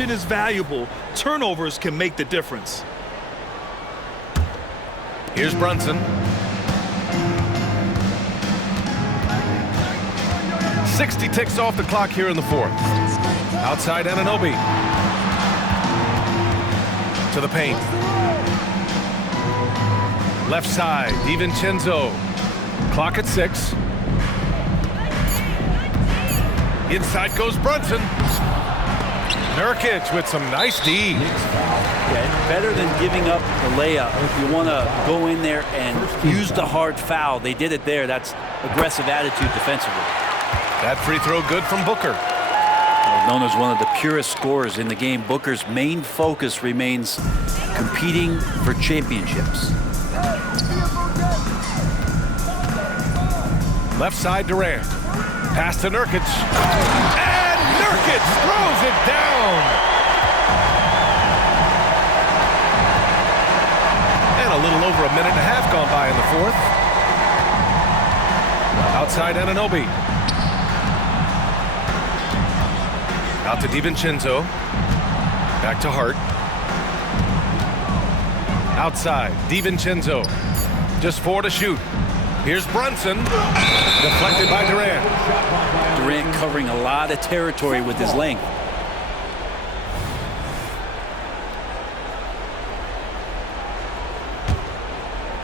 Is valuable. Turnovers can make the difference. Here's Brunson. 60 ticks off the clock here in the fourth. Outside Anunoby. To the paint. Left side, DiVincenzo. Clock at 6. Inside goes Brunson. Nurkic with some nice D. Yeah, better than giving up the layup. You want to go in there and use the hard foul. They did it there. That's aggressive attitude defensively. That free throw good from Booker. Known as one of the purest scorers in the game, Booker's main focus remains competing for championships. Left side Durant. Pass to Nurkic. And Nurkic throws it down. And a little over a minute and a half gone by in the fourth. Outside Anunoby. Out to DiVincenzo. Back to Hart. Outside, DiVincenzo. Just 4 to shoot. Here's Brunson. Deflected by Durant. Durant covering a lot of territory with his length.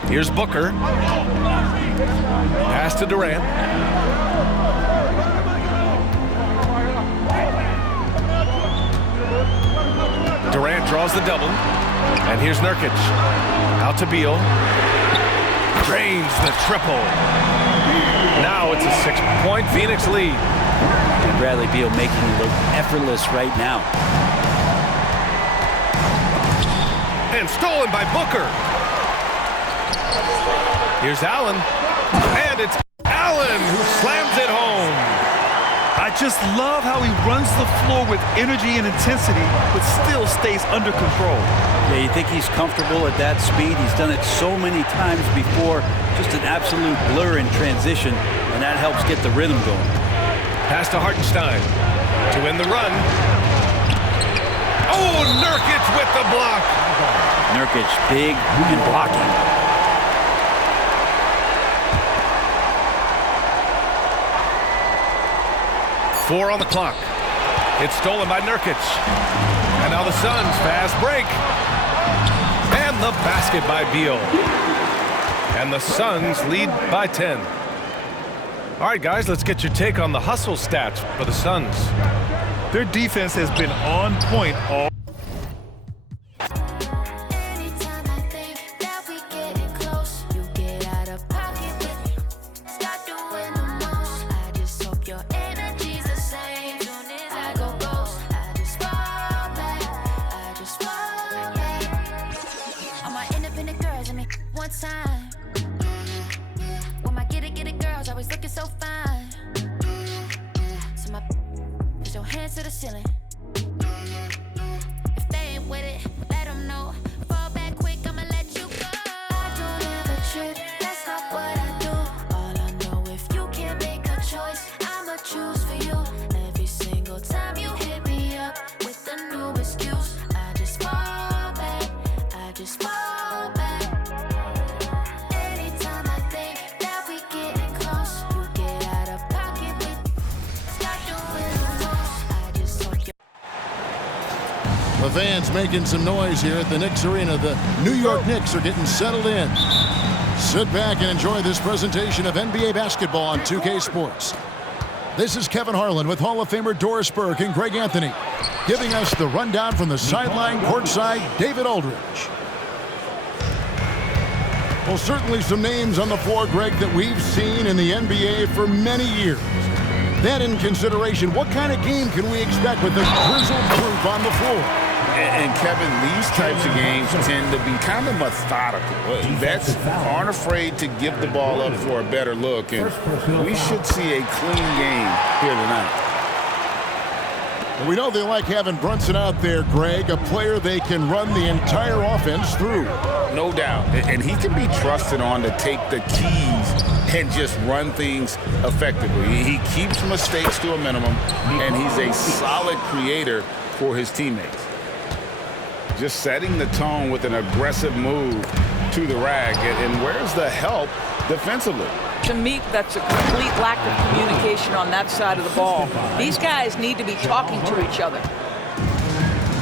Here's Booker. Pass to Durant. Durant draws the double. And here's Nurkic. Out to Beal. Drains the triple. Now it's a 6-point Phoenix lead. And Bradley Beal making it look effortless right now. And stolen by Booker. Here's Allen. And it's Allen who slams it home. I just love how he runs the floor with energy and intensity, but still stays under control. Yeah, you think he's comfortable at that speed. He's done it so many times before. Just an absolute blur in transition, and that helps get the rhythm going. Pass to Hartenstein to win the run. Oh, Nurkic with the block. Nurkic big and blocking. Four on the clock. It's stolen by Nurkic. And now the Suns fast break. And the basket by Beal. And the Suns lead by 10. All right, guys, let's get your take on the hustle stats for the Suns. Their defense has been on point all. The fans making some noise here at the Knicks Arena. The New York Knicks are getting settled in. Sit back and enjoy this presentation of NBA basketball on 2K Sports. This is Kevin Harlan with Hall of Famer Doris Burke and Greg Anthony, giving us the rundown from the sideline courtside, David Aldridge. Well, certainly some names on the floor, Greg, that we've seen in the NBA for many years. That in consideration, what kind of game can we expect with the grizzled group on the floor? And Kevin, these types of games tend to be kind of methodical. Vets aren't afraid to give the ball up for a better look, and we should see a clean game here tonight. We know they like having Brunson out there, Greg, a player they can run the entire offense through. No doubt, and he can be trusted on to take the keys and just run things effectively. He keeps mistakes to a minimum, and he's a solid creator for his teammates. Just setting the tone with an aggressive move to the rag. And where's the help defensively? To me, that's a complete lack of communication on that side of the ball. These guys need to be talking to each other.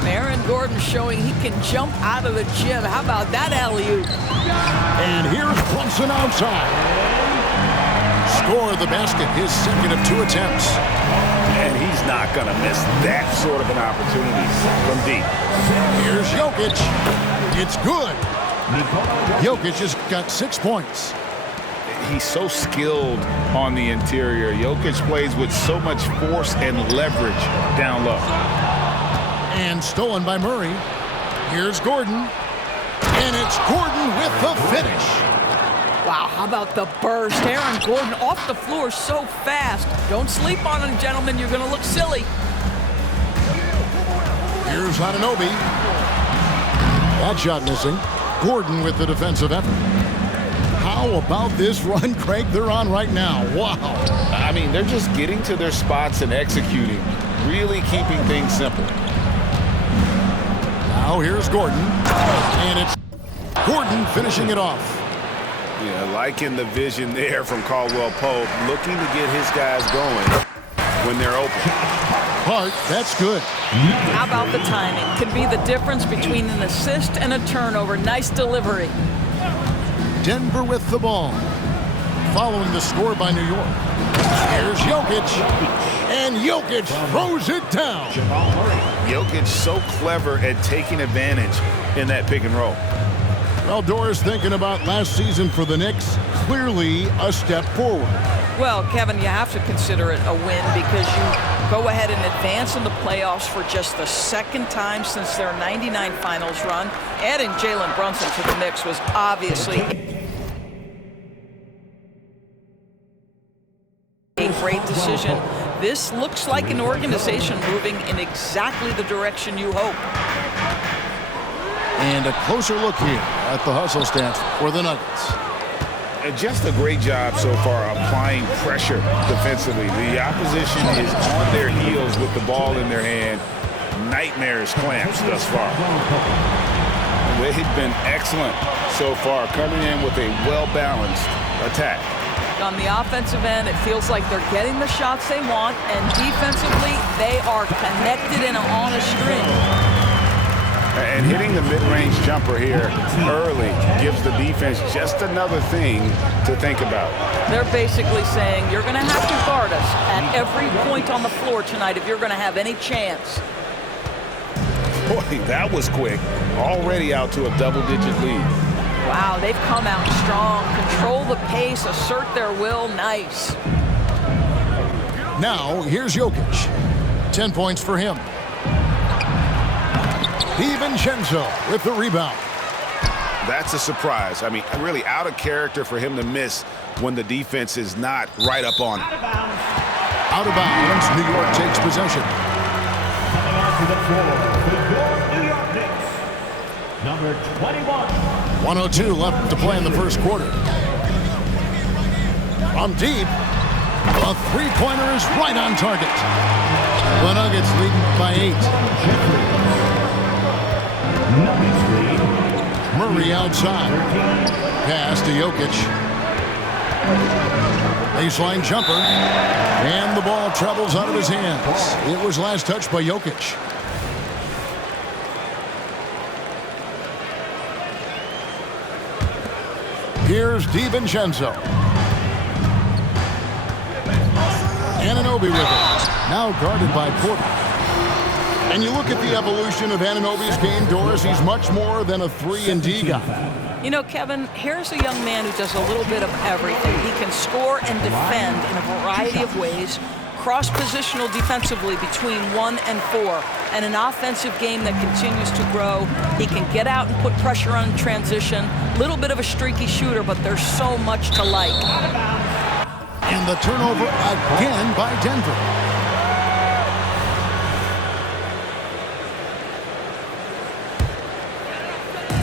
Aaron Gordon showing he can jump out of the gym. How about that alley-oop? And here's Brunson outside. Score the basket, his second of 2 attempts. And he's not going to miss that sort of an opportunity from deep. Here's Jokic. It's good. Jokic has got 6 points. He's so skilled on the interior. Jokic plays with so much force and leverage down low. And stolen by Murray. Here's Gordon. And it's Gordon with the finish. Wow, how about the burst? Aaron Gordon off the floor so fast. Don't sleep on him, gentlemen. You're going to look silly. Here's Anunoby. That shot missing. Gordon with the defensive effort. How about this run, Craig, they're on right now? Wow. I mean, they're just getting to their spots and executing, really keeping things simple. Now here's Gordon. And it's Gordon finishing it off. Yeah, liking the vision there from Caldwell Pope, looking to get his guys going when they're open. Hart, that's good. How about the timing? Could be the difference between an assist and a turnover. Nice delivery. Denver with the ball. Following the score by New York. Here's Jokic. And Jokic throws it down. Jokic so clever at taking advantage in that pick and roll. Well, Doris, thinking about last season for the Knicks, clearly a step forward. Well, Kevin, you have to consider it a win because you go ahead and advance in the playoffs for just the second time since their '99 finals run. Adding Jalen Brunson to the mix was obviously a great decision. This looks like an organization moving in exactly the direction you hope. And a closer look here at the hustle stats for the Nuggets. And just a great job so far applying pressure defensively. The opposition is on their heels with the ball in their hand. Nightmares clamps thus far. They've been excellent so far, coming in with a well-balanced attack. On the offensive end, it feels like they're getting the shots they want, and defensively, they are connected and on a string. And hitting the mid-range jumper here early gives the defense just another thing to think about. They're basically saying, you're going to have to guard us at every point on the floor tonight if you're going to have any chance. Boy, that was quick. Already out to a double-digit lead. Wow, they've come out strong. Control the pace, assert their will. Nice. Now, here's Jokic. 10 points for him. DiVincenzo with the rebound. That's a surprise. I mean, really out of character for him to miss when the defense is not right up on it. Out of bounds, New York takes possession. Coming onto the floor for your New York Knicks, number 21. 1:02 left to play in the first quarter. From deep, a three-pointer is right on target. The Nuggets leading by 8. Murray outside. Pass to Jokic. Baseline jumper. And the ball travels out of his hands. It was last touched by Jokic. Here's DiVincenzo. Anunoby with it. Now guarded by Porter. And you look at the evolution of Anunoby's game, Doris, he's much more than a 3-and-D guy. You know, Kevin, here's a young man who does a little bit of everything. He can score and defend in a variety of ways, cross-positional defensively between 1 and 4, and an offensive game that continues to grow. He can get out and put pressure on transition. Little bit of a streaky shooter, but there's so much to like. And the turnover again by Denver.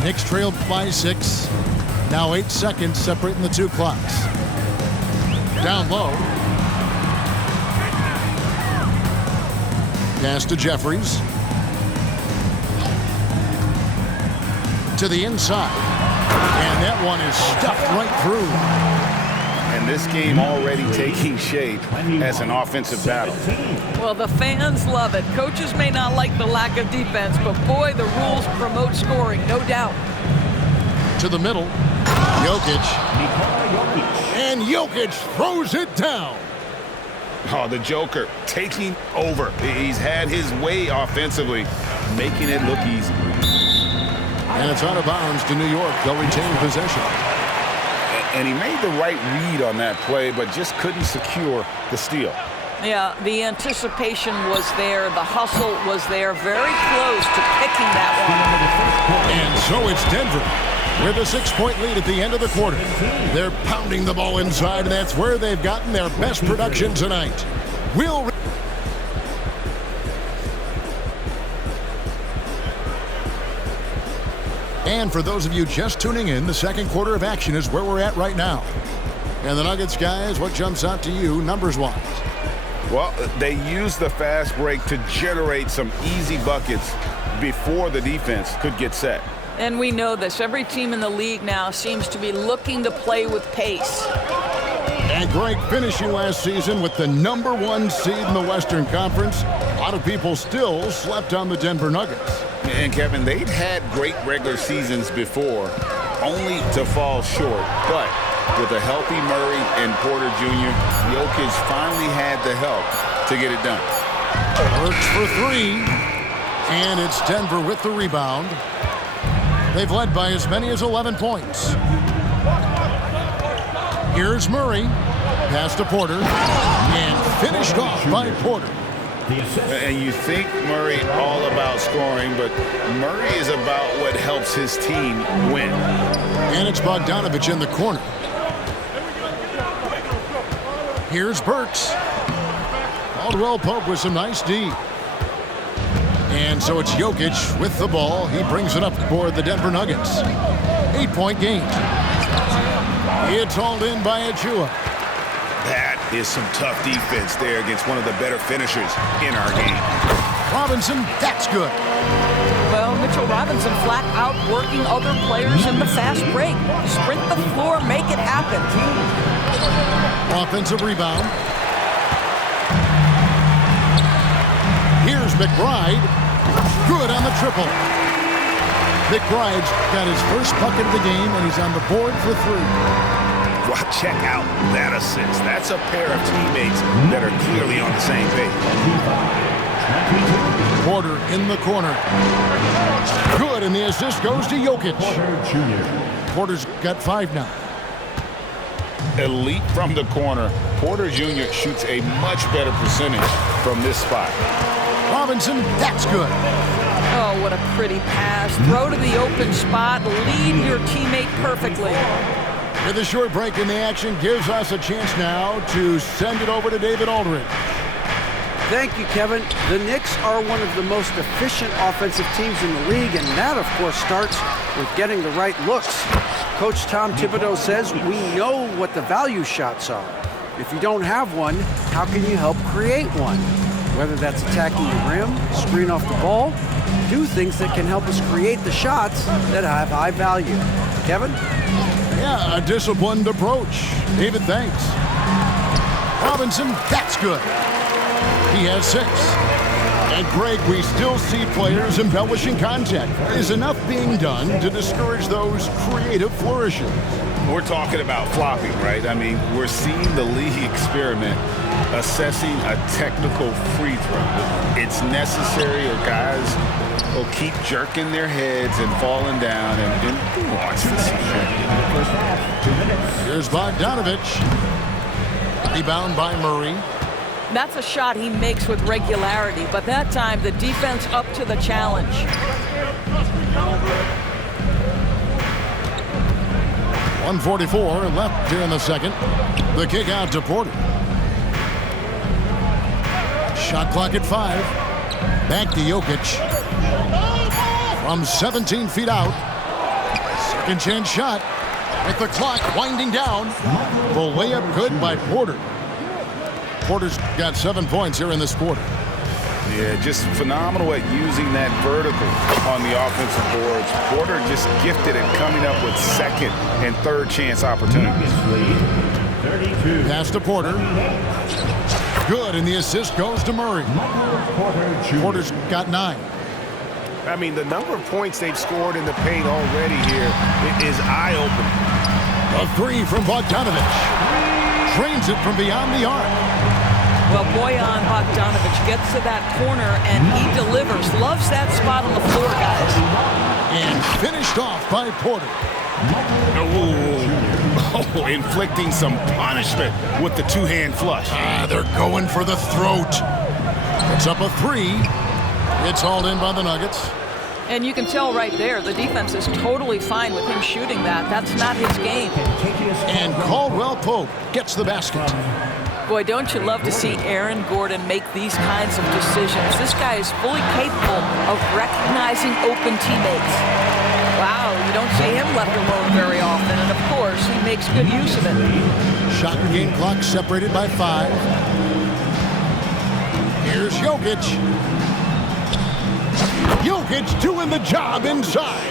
Knicks trailed by 6. Now 8 seconds separating the two clocks. Down low. Pass to Jeffries. To the inside. And that one is stuffed right through. And this game already taking shape as an offensive battle. Well, the fans love it. Coaches may not like the lack of defense, but boy, the rules promote scoring, no doubt. To the middle. Jokic. And Jokic throws it down. Oh, the Joker taking over. He's had his way offensively, making it look easy. And it's out of bounds to New York. They'll retain possession. And he made the right read on that play, but just couldn't secure the steal. Yeah, the anticipation was there. The hustle was there. Very close to picking that one. And so it's Denver with a 6-point lead at the end of the quarter. They're pounding the ball inside, and that's where they've gotten their best production tonight. And for those of you just tuning in, the second quarter of action is where we're at right now. And the Nuggets, guys, what jumps out to you numbers-wise? Well, they used the fast break to generate some easy buckets before the defense could get set. And we know this. Every team in the league now seems to be looking to play with pace. And Greg, finishing last season with the #1 seed in the Western Conference, a lot of people still slept on the Denver Nuggets. And Kevin, they'd had great regular seasons before, only to fall short. But with a healthy Murray and Porter Jr., Jokic finally had the help to get it done. Works for three, and it's Denver with the rebound. They've led by as many as 11 points. Here's Murray, pass to Porter, and finished off by Porter. And you think Murray all about scoring, but Murray is about what helps his team win. And it's Bogdanović in the corner. Here's Burks. Caldwell Pope with some nice D. And so it's Jokic with the ball. He brings it up for the Denver Nuggets. 8-point game. It's hauled in by Achua. That is some tough defense there against one of the better finishers in our game. Robinson, that's good. Well, Mitchell Robinson flat out working other players in the fast break. Sprint the floor, make it happen. Offensive rebound. Here's McBride. Good on the triple. McBride's got his first bucket of the game, and he's on the board for three. Well, check out that assist. That's a pair of teammates that are clearly on the same page. Porter in the corner. Good, and the assist goes to Jokic. Porter's got 5 now. Elite from the corner. Porter Jr. shoots a much better percentage from this spot. Robinson, that's good. Oh, what a pretty pass. Throw to the open spot. Lead your teammate perfectly. With a short break in the action, gives us a chance now to send it over to David Aldridge. Thank you, Kevin. The Knicks are one of the most efficient offensive teams in the league, and that, of course, starts with getting the right looks. Coach Tom Thibodeau says we know what the value shots are. If you don't have one, how can you help create one? Whether that's attacking the rim, screen off the ball, do things that can help us create the shots that have high value. Kevin? Yeah, a disciplined approach. David, thanks. Robinson, that's good. He has 6. And Greg, we still see players embellishing contact. Is enough being done to discourage those creative flourishes? We're talking about flopping, right? I mean, we're seeing the league experiment assessing a technical free throw. It's necessary, or guys will keep jerking their heads and falling down, and who wants to see that? Here's Bogdanović. Rebound by Murray. That's a shot he makes with regularity, but that time the defense up to the challenge. .144 left here in the second. The kick out to Porter. Shot clock at 5. Back to Jokic. From 17 feet out. Second chance shot. With the clock winding down. The layup good by Porter. Porter's got 7 points here in this quarter. Yeah, just phenomenal at using that vertical on the offensive boards. Porter just gifted at coming up with second and third chance opportunities. Pass to Porter. Good, and the assist goes to Murray. Porter's got 9. I mean, the number of points they've scored in the paint already here is eye-opening. A 3 from Bogdanovic. Drains it from beyond the arc. Well, Bojan Bogdanovic gets to that corner, and he delivers. Loves that spot on the floor, guys. And finished off by Porter. Oh, inflicting some punishment with the two-hand flush. They're going for the throat. It's up a 3. It's hauled in by the Nuggets. And you can tell right there, the defense is totally fine with him shooting that. That's not his game. And Caldwell Pope gets the basket. Boy, don't you love to see Aaron Gordon make these kinds of decisions. This guy is fully capable of recognizing open teammates. Wow, you don't see him left alone very often, and of course, he makes good use of it. Shot and game clock separated by 5. Here's Jokic. Jokic doing the job inside.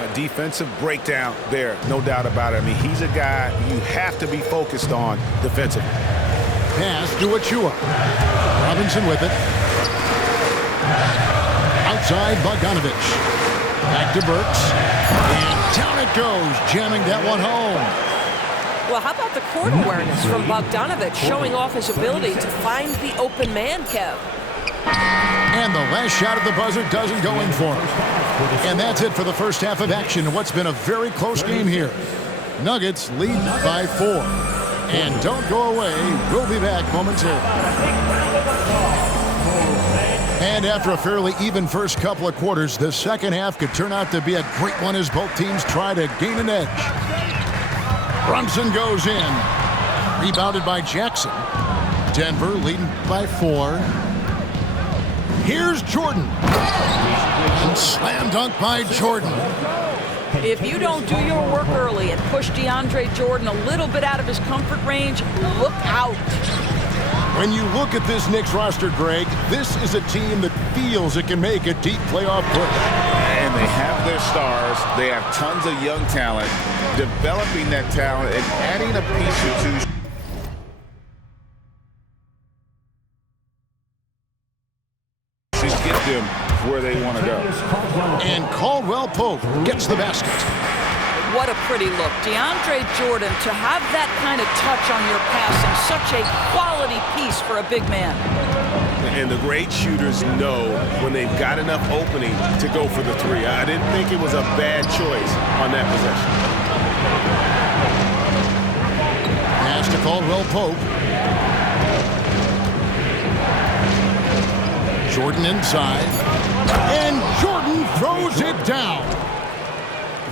A defensive breakdown there, no doubt about it. I mean, he's a guy you have to be focused on defensively. Pass to Achua. Robinson with it. Outside Bogdanovic. Back to Burks. And down it goes, jamming that one home. Well, how about the court awareness from Bogdanovic showing off his ability to find the open man, Kev? And the last shot at the buzzer doesn't go in for him. And that's it for the first half of action in what's been a very close game here. Nuggets lead by 4. And don't go away. We'll be back momentarily. And after a fairly even first couple of quarters, the second half could turn out to be a great one as both teams try to gain an edge. Brunson goes in. Rebounded by Jackson. Denver leading by 4. Here's Jordan. And slam dunk by Jordan. If you don't do your work early and push DeAndre Jordan a little bit out of his comfort range, look out. When you look at this Knicks roster, Greg, this is a team that feels it can make a deep playoff push. And they have their stars. They have tons of young talent. Developing that talent and adding a piece or two. Get them where they want to go. And Caldwell Pope gets the basket. What a pretty look. DeAndre Jordan, to have that kind of touch on your passing, such a quality piece for a big man. And the great shooters know when they've got enough opening to go for the 3. I didn't think it was a bad choice on that possession. Pass to Caldwell Pope. Jordan inside. And Jordan throws it down.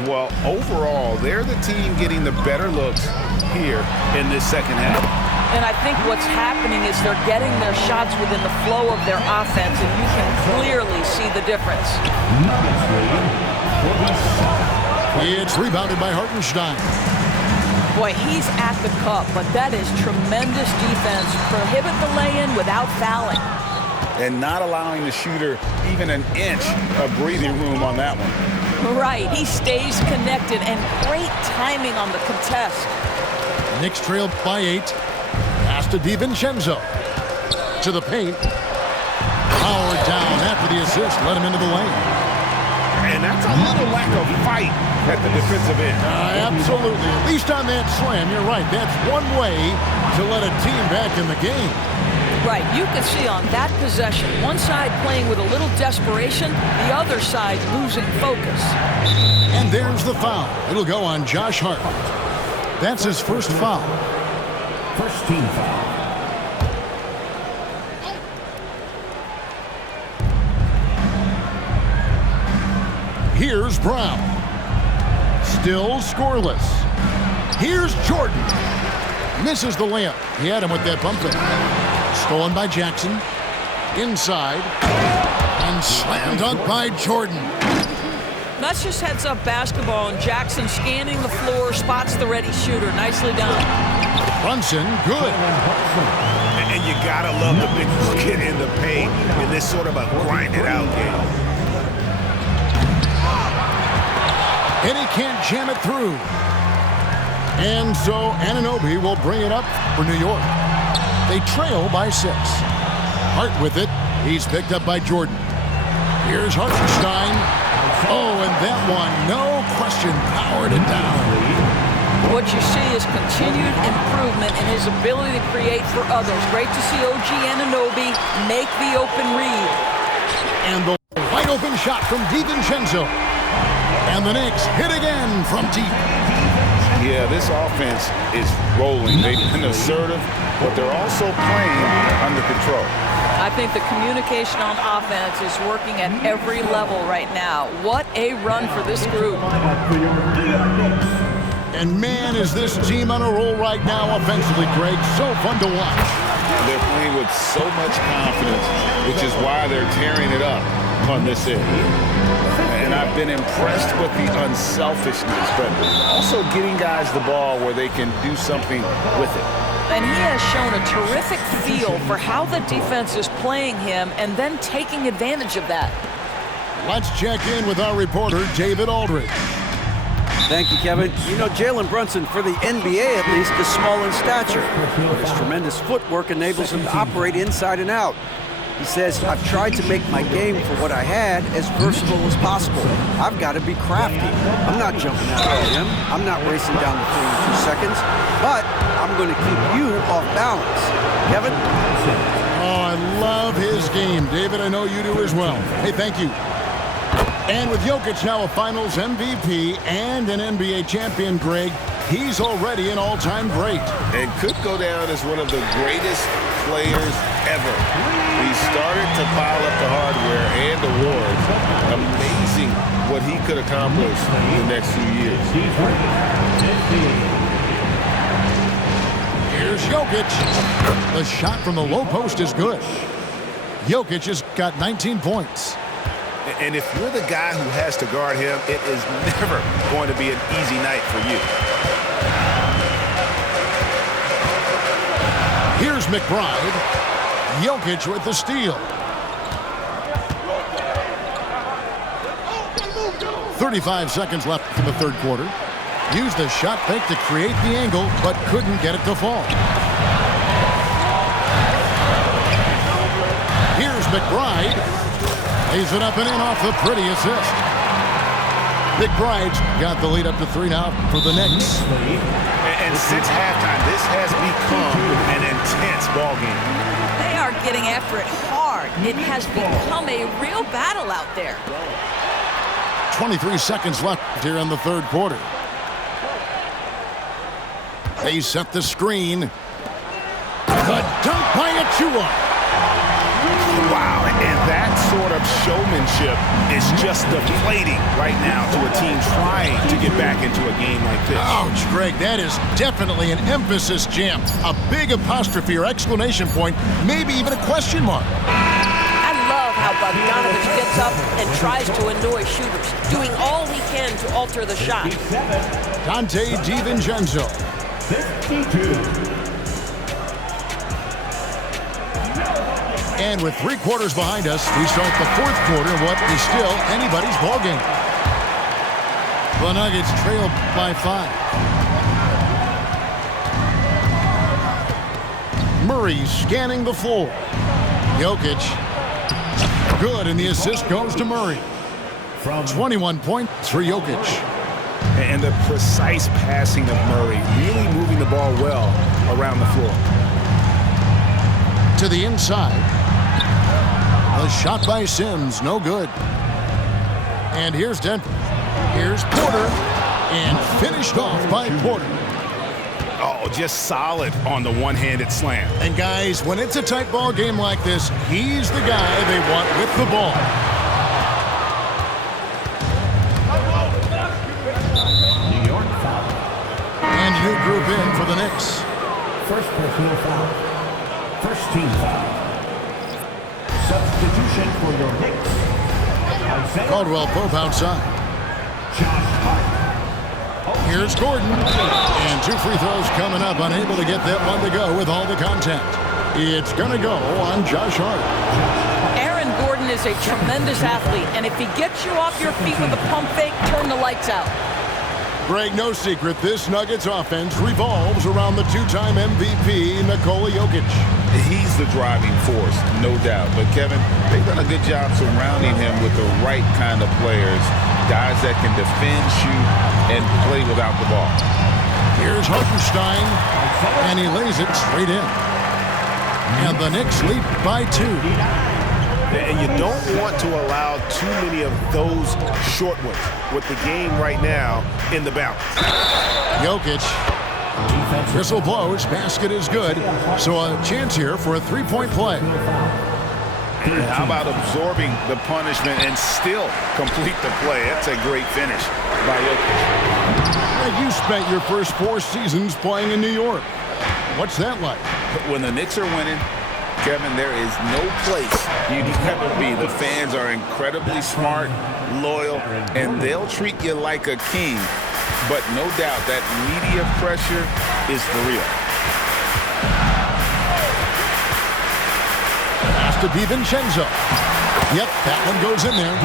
Well, overall, they're the team getting the better looks here in this second half. And I think what's happening is they're getting their shots within the flow of their offense, and you can clearly see the difference. It's rebounded by Hartenstein. Boy, he's at the cup, but that is tremendous defense. Prohibit the lay-in without fouling. And not allowing the shooter even an inch of breathing room on that one. Right, he stays connected, and great timing on the contest. Knicks trailed by 8. Pass to DiVincenzo. To the paint. Powered down after the assist. Let him into the lane. And that's a little lack of fight at the defensive end. Absolutely. At least on that slam, you're right. That's one way to let a team back in the game. Right, you can see on that possession, one side playing with a little desperation, the other side losing focus. And there's the foul. It'll go on Josh Hart. That's his first foul. First team foul. Here's Brown. Still scoreless. Here's Jordan. Misses the layup. He had him with that bump fake. Stolen by Jackson. Inside. And slam dunk by Jordan. That's just heads-up basketball, and Jackson scanning the floor, spots the ready shooter. Nicely done. Brunson, good. And you gotta love the big bucket in the paint in this sort of a grind-it-out game. And he can't jam it through. And so Anunoby will bring it up for New York. They trail by 6. Hart with it. He's picked up by Jordan. Here's Hartenstein. Oh, and that one, no question, powered it down. What you see is continued improvement in his ability to create for others. Great to see OG Anunoby make the open read. And the wide open shot from DiVincenzo. And the Knicks hit again from deep. Yeah, this offense is rolling. They've been assertive, but they're also playing under control. I think the communication on offense is working at every level right now. What a run for this group. And man, is this team on a roll right now offensively, Greg. So fun to watch. They're playing with so much confidence, which is why they're tearing it up on this end. And I've been impressed with the unselfishness, but also getting guys the ball where they can do something with it. And he has shown a terrific feel for how the defense is playing him and then taking advantage of that. Let's check in with our reporter, David Aldridge. Thank you, Kevin. You know, Jalen Brunson, for the NBA at least, is small in stature. His tremendous footwork enables him to operate inside and out. He says, I've tried to make my game for what I had as versatile as possible. I've got to be crafty. I'm not jumping out of him. I'm not racing down the floor in 2 seconds, but I'm going to keep you off balance. Kevin? Oh, I love his game. David, I know you do as well. Hey, thank you. And with Jokic now a Finals MVP and an NBA champion, Greg, he's already an all-time great. And could go down as one of the greatest players ever. He started to pile up the hardware and awards. Amazing what he could accomplish in the next few years. Here's Jokic. The shot from the low post is good. Jokic has got 19 points. And if you're the guy who has to guard him, it is never going to be an easy night for you. Here's McBride. Jokic with the steal. 35 seconds left in the third quarter. Used the shot fake to create the angle, but couldn't get it to fall. Here's McBride. Lays it up and in off the pretty assist. McBride's got the lead up to 3 now for the Knicks. And since halftime, this has become an intense ball game. They are getting after it hard. It has become a real battle out there. 23 seconds left here in the third quarter. They set the screen. The dunk by Achua. Wow, and that sort of showmanship is just deflating right now to a team trying to get back into a game like this. Ouch, Greg, that is definitely an emphasis jam. A big apostrophe or exclamation point, maybe even a question mark. I love how Bogdanovich gets up and tries to annoy shooters, doing all he can to alter the shot. Dante DiVincenzo. 52. And with 3 quarters behind us, we start the fourth quarter in what is still anybody's ball game. The Nuggets trail by 5. Murray scanning the floor. Jokic. Good, and the assist goes to Murray. 21 points for Jokic. And the precise passing of Murray, really moving the ball well around the floor. To the inside. The shot by Sims, no good. And here's Denver. Here's Porter. And finished off by Porter. Oh, just solid on the one-handed slam. And guys, when it's a tight ball game like this, he's the guy they want with the ball. New York foul. And new group in for the Knicks. First personal foul. First team foul. Substitution for your Knicks. Caldwell Pope outside. Josh Hart. Here's Gordon. And 2 free throws coming up. Unable to get that one to go with all the contact. It's going to go on Josh Hart. Aaron Gordon is a tremendous athlete, and if he gets you off your feet with a pump fake, turn the lights out. Greg, no secret, this Nuggets offense revolves around the two-time MVP, Nikola Jokic. He's the driving force, no doubt. But, Kevin, they've done a good job surrounding him with the right kind of players, guys that can defend, shoot, and play without the ball. Here's Hartenstein, and he lays it straight in. And the Knicks lead by 2. And you don't want to allow too many of those short ones with the game right now in the balance. Jokic. Whistle blows. Basket is good. So a chance here for a three-point play. And how about absorbing the punishment and still complete the play? That's a great finish by Jokic. Now, you spent your first 4 seasons playing in New York. What's that like? When the Knicks are winning, Kevin, there is no place you'd rather be. The fans are incredibly smart, loyal, and they'll treat you like a king. But no doubt that media pressure is for real. Pass to DiVincenzo. Yep, that one goes in there.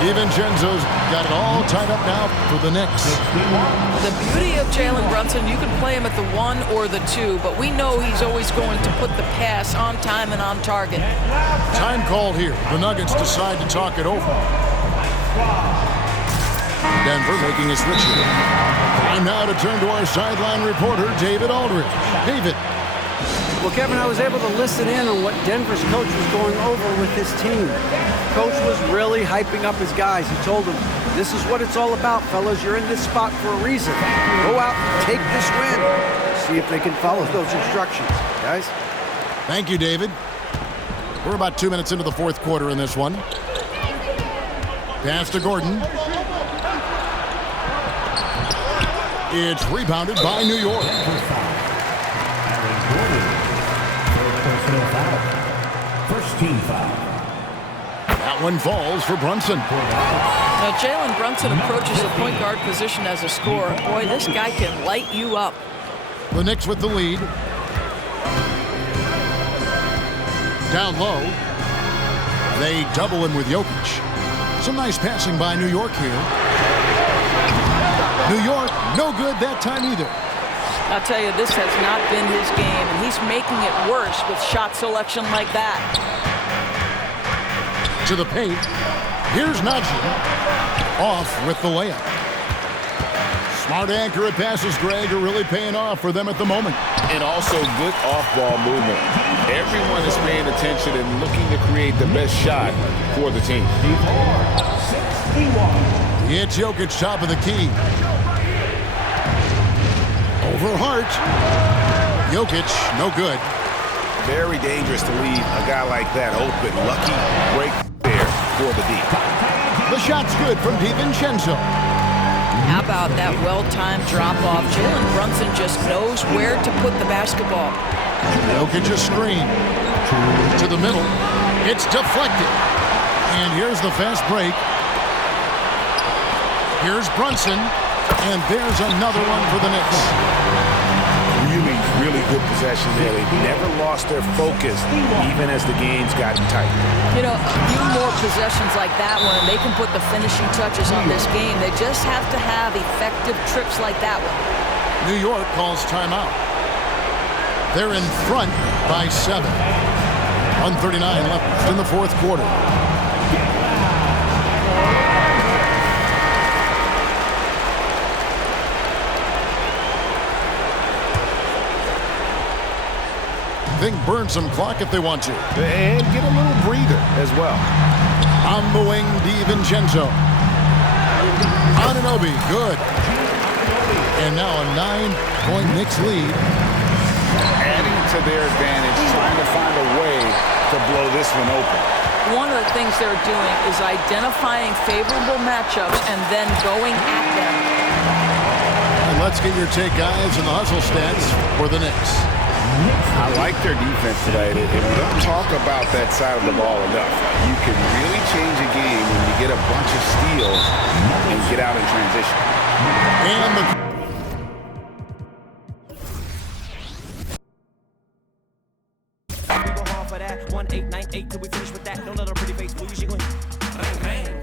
DiVincenzo's got it all tied up now for the Knicks. The beauty of Jalen Brunson, you can play him at the 1 or the 2, but we know he's always going to put the pass on time and on target. Time called here. The Nuggets decide to talk it over. Denver making a switch here. Time now to turn to our sideline reporter, David Aldridge. David. Well, Kevin, I was able to listen in on what Denver's coach was going over with his team. Coach was really hyping up his guys. He told them, this is what it's all about, fellas. You're in this spot for a reason. Go out and take this win. See if they can follow those instructions, guys. Thank you, David. We're about 2 minutes into the fourth quarter in this one. Pass to Gordon. It's rebounded by New York. First team foul. That one falls for Brunson. Now, Jalen Brunson approaches the point guard position as a scorer. Boy, this guy can light you up. The Knicks with the lead. Down low. They double him with Jokic. Some nice passing by New York here. New York, no good that time either. I'll tell you, this has not been his game, and he's making it worse with shot selection like that. To the paint. Here's Najee. Off with the layup. Smart, accurate passes, Greg, are really paying off for them at the moment. And also good off-ball movement. Everyone is paying attention and looking to create the best shot for the team. It's Jokic, top of the key. Over Hart. Jokic, no good. Very dangerous to leave a guy like that open. Lucky break there for the D. The shot's good from DiVincenzo. How about that well-timed drop-off? Jalen Brunson just knows where to put the basketball. Jokic a screen. To the middle. It's deflected. And here's the fast break. Here's Brunson. And there's another one for the Knicks. Really good possession there. They never lost their focus, even as the game's gotten tight. You know, a few more possessions like that one, and they can put the finishing touches on this game. They just have to have effective trips like that one. New York calls timeout. They're in front by 7. 1:39 left in the fourth quarter. Think burn some clock if they want to. And get a little breather as well. On the wing, DiVincenzo. Anunoby, good. And now a 9-point Knicks lead. Adding to their advantage, trying to find a way to blow this one open. One of the things they're doing is identifying favorable matchups and then going at them. And let's get your take, guys, in the hustle stats for the Knicks. I like their defense today. If we don't talk about that side of the ball enough, you can really change a game when you get a bunch of steals and get out in transition. And the 8, 9, 8 till we finish with that. Don't let our pretty face lose you.